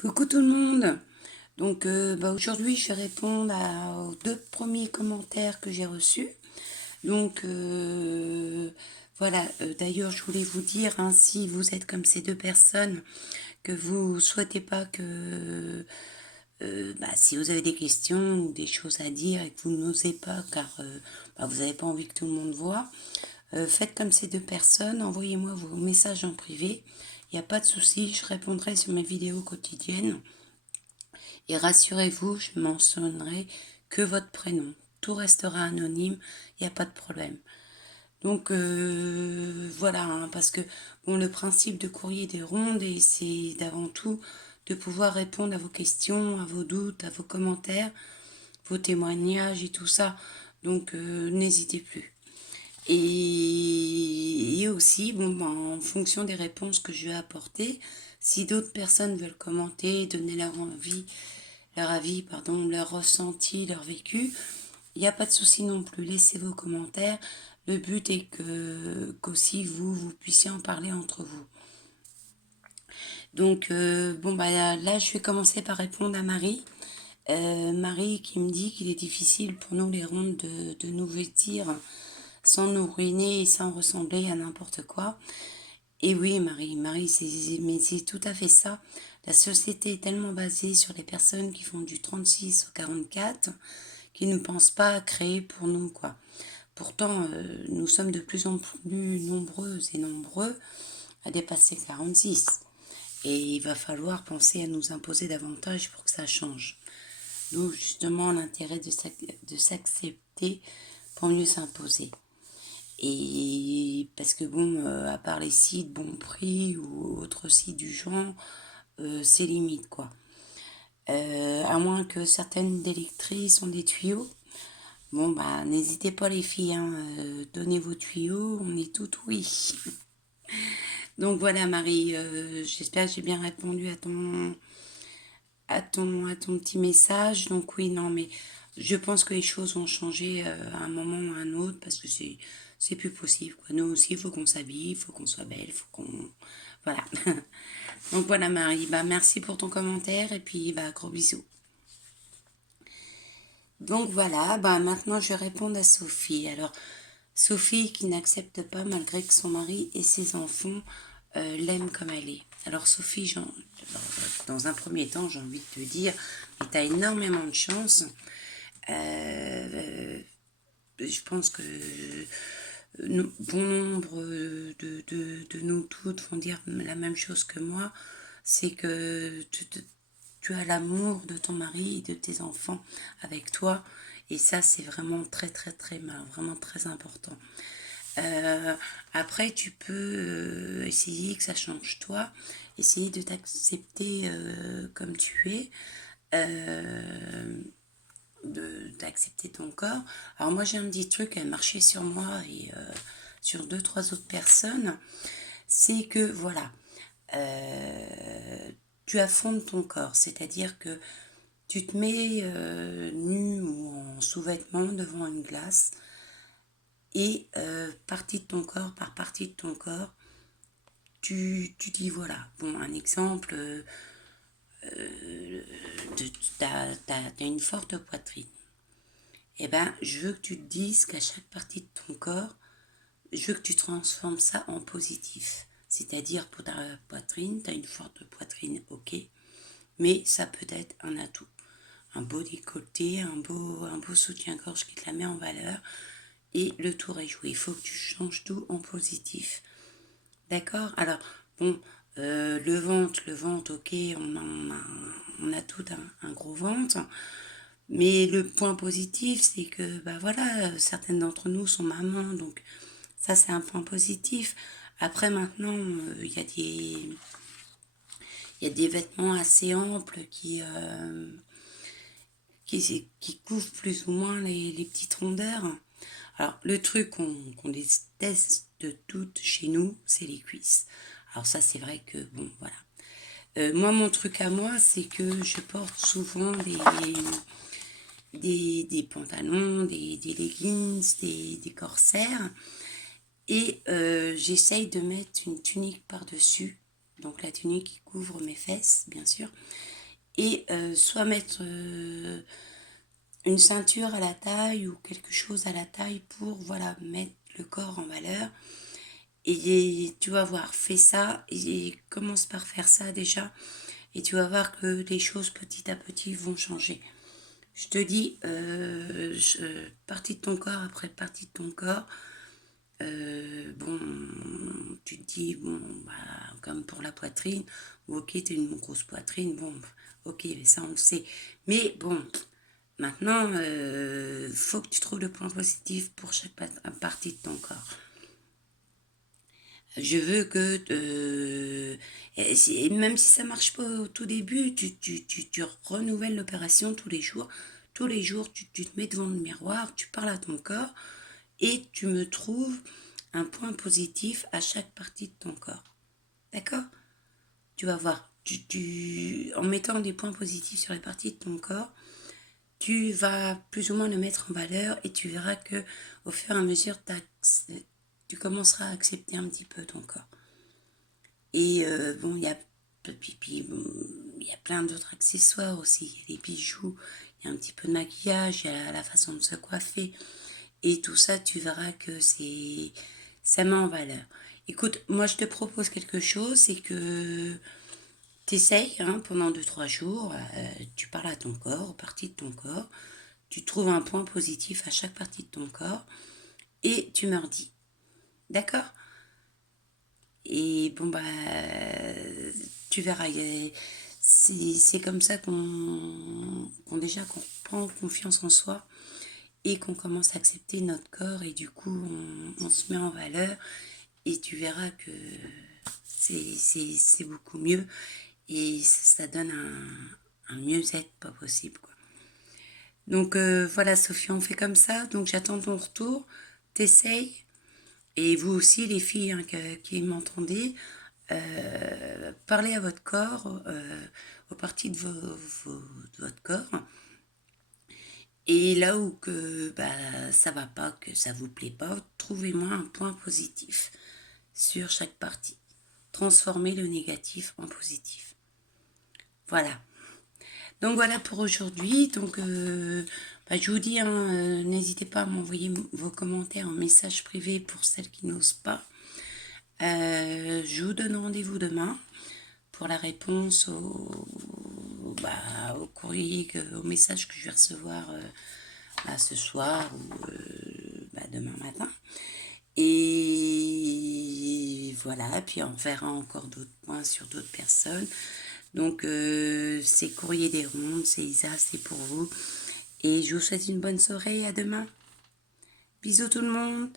Coucou tout le monde. Donc aujourd'hui je vais répondre aux deux premiers commentaires que j'ai reçus. Donc voilà, d'ailleurs je voulais vous dire, hein, si vous êtes comme ces deux personnes, que vous souhaitez pas que si vous avez des questions ou des choses à dire et que vous n'osez pas car vous n'avez pas envie que tout le monde voit, faites comme ces deux personnes, envoyez-moi vos messages en privé. Il n'y a pas de souci, je répondrai sur mes vidéos quotidiennes. Et rassurez-vous, je mentionnerai que votre prénom. Tout restera anonyme, il n'y a pas de problème. Donc voilà, hein, parce que bon, le principe de Courrier des Rondes, c'est d'avant tout de pouvoir répondre à vos questions, à vos doutes, à vos commentaires, vos témoignages et tout ça. Donc n'hésitez plus. Et aussi, en fonction des réponses que je vais apporter, si d'autres personnes veulent commenter, donner leur avis, leur ressenti, leur vécu, il n'y a pas de souci non plus. Laissez vos commentaires. Le but est qu'aussi vous puissiez en parler entre vous. Donc, là, je vais commencer par répondre à Marie. Marie qui me dit qu'il est difficile pour nous les rondes de nous vêtir sans nous ruiner et sans ressembler à n'importe quoi. Et oui, Marie, c'est tout à fait ça. La société est tellement basée sur les personnes qui font du 36 au 44 qui ne pensent pas à créer pour nous, quoi. Pourtant, nous sommes de plus en plus nombreuses et nombreux à dépasser 46. Et il va falloir penser à nous imposer davantage pour que ça change. D'où justement l'intérêt de s'accepter pour mieux s'imposer. Et parce que à part les sites bon prix ou autres sites du genre, c'est limite quoi. À moins que certaines délectrices ont des tuyaux. N'hésitez pas les filles, hein, donnez vos tuyaux, on est toutes oui. Donc voilà Marie, j'espère que j'ai bien répondu à ton petit message. Donc oui, non, mais je pense que les choses ont changé à un moment ou à un autre parce que c'est plus possible, quoi. Nous aussi, il faut qu'on s'habille, il faut qu'on soit belle, il faut qu'on... Voilà. Donc voilà Marie, merci pour ton commentaire et puis gros bisous. Donc voilà, maintenant je vais répondre à Sophie. Alors, Sophie qui n'accepte pas malgré que son mari et ses enfants l'aiment comme elle est. Alors Sophie, dans un premier temps, j'ai envie de te dire, mais tu as énormément de chance. Je pense que bon nombre de nous toutes vont dire la même chose que moi, c'est que tu as l'amour de ton mari et de tes enfants avec toi. Et ça, c'est vraiment très, très, très mal, vraiment très important. Après, tu peux essayer que ça change toi, essayer de t'accepter comme tu es, d'accepter ton corps. Alors moi, j'ai un petit truc à marcher sur moi et sur 2, 3 autres personnes, c'est que voilà, tu affondes ton corps, c'est-à-dire que tu te mets nu ou en sous-vêtements devant une glace et partie de ton corps par partie de ton corps, tu dis voilà, un exemple, t'as une forte poitrine. Eh ben, je veux que tu te dises qu'à chaque partie de ton corps, je veux que tu transformes ça en positif. C'est-à-dire pour ta poitrine, tu as une forte poitrine, ok, mais ça peut être un atout. Un beau décolleté, un beau soutien-gorge qui te la met en valeur. Et le tour est joué. Il faut que tu changes tout en positif. D'accord? Alors, le ventre, ok, on a tout un gros ventre. Mais le point positif, c'est que, certaines d'entre nous sont mamans, donc ça, c'est un point positif. Après, maintenant, il y a des vêtements assez amples qui couvrent plus ou moins les petites rondeurs. Alors, le truc qu'on déteste toutes chez nous, c'est les cuisses. Alors ça, c'est vrai que, voilà. Moi, mon truc à moi, c'est que je porte souvent des pantalons, des leggings, des corsaires. Et j'essaye de mettre une tunique par-dessus donc la tunique qui couvre mes fesses, bien sûr, et soit mettre une ceinture à la taille ou quelque chose à la taille pour, voilà, mettre le corps en valeur. Et tu vas voir, fais ça et commence par faire ça déjà. Et tu vas voir que les choses petit à petit vont changer. Je te dis, partie de ton corps après partie de ton corps. Bon, tu te dis, bon, bah, comme pour la poitrine, ok, t'as une grosse poitrine, bon, ok, mais ça on le sait. Mais bon, maintenant, faut que tu trouves le point positif pour chaque partie de ton corps. Je veux que, même si ça marche pas au tout début, tu renouvelles l'opération tous les jours. Tous les jours, tu te mets devant le miroir, tu parles à ton corps et tu me trouves un point positif à chaque partie de ton corps. D'accord? Tu vas voir, en mettant des points positifs sur les parties de ton corps, tu vas plus ou moins le mettre en valeur et tu verras que au fur et à mesure, tu commenceras à accepter un petit peu ton corps. Et bon, il y a plein d'autres accessoires aussi. Il y a les bijoux, il y a un petit peu de maquillage, il y a la façon de se coiffer. Et tout ça, tu verras que ça met en valeur. Écoute, moi je te propose quelque chose, c'est que tu essayes pendant 2-3 jours, tu parles à ton corps, aux parties de ton corps, tu trouves un point positif à chaque partie de ton corps et tu me redis. D'accord? Et bon, bah, tu verras, c'est comme ça qu'on prend confiance en soi et qu'on commence à accepter notre corps et du coup, on se met en valeur et tu verras que c'est beaucoup mieux et ça donne un mieux-être pas possible, quoi. Donc voilà, Sophie, on fait comme ça. Donc j'attends ton retour, t'essayes. Et vous aussi, les filles qui m'entendez, parlez à votre corps, aux parties de votre corps. Et là où que ça va pas, que ça vous plaît pas, trouvez-moi un point positif sur chaque partie. Transformez le négatif en positif. Voilà. Donc voilà pour aujourd'hui. Donc je vous dis, n'hésitez pas à m'envoyer vos commentaires en message privé pour celles qui n'osent pas. Je vous donne rendez-vous demain pour la réponse au courrier, au message que je vais recevoir ce soir ou demain matin. Et voilà, puis on verra encore d'autres points sur d'autres personnes. Donc c'est Courrier des Rondes, c'est Isa, c'est pour vous. Et je vous souhaite une bonne soirée, à demain. Bisous tout le monde.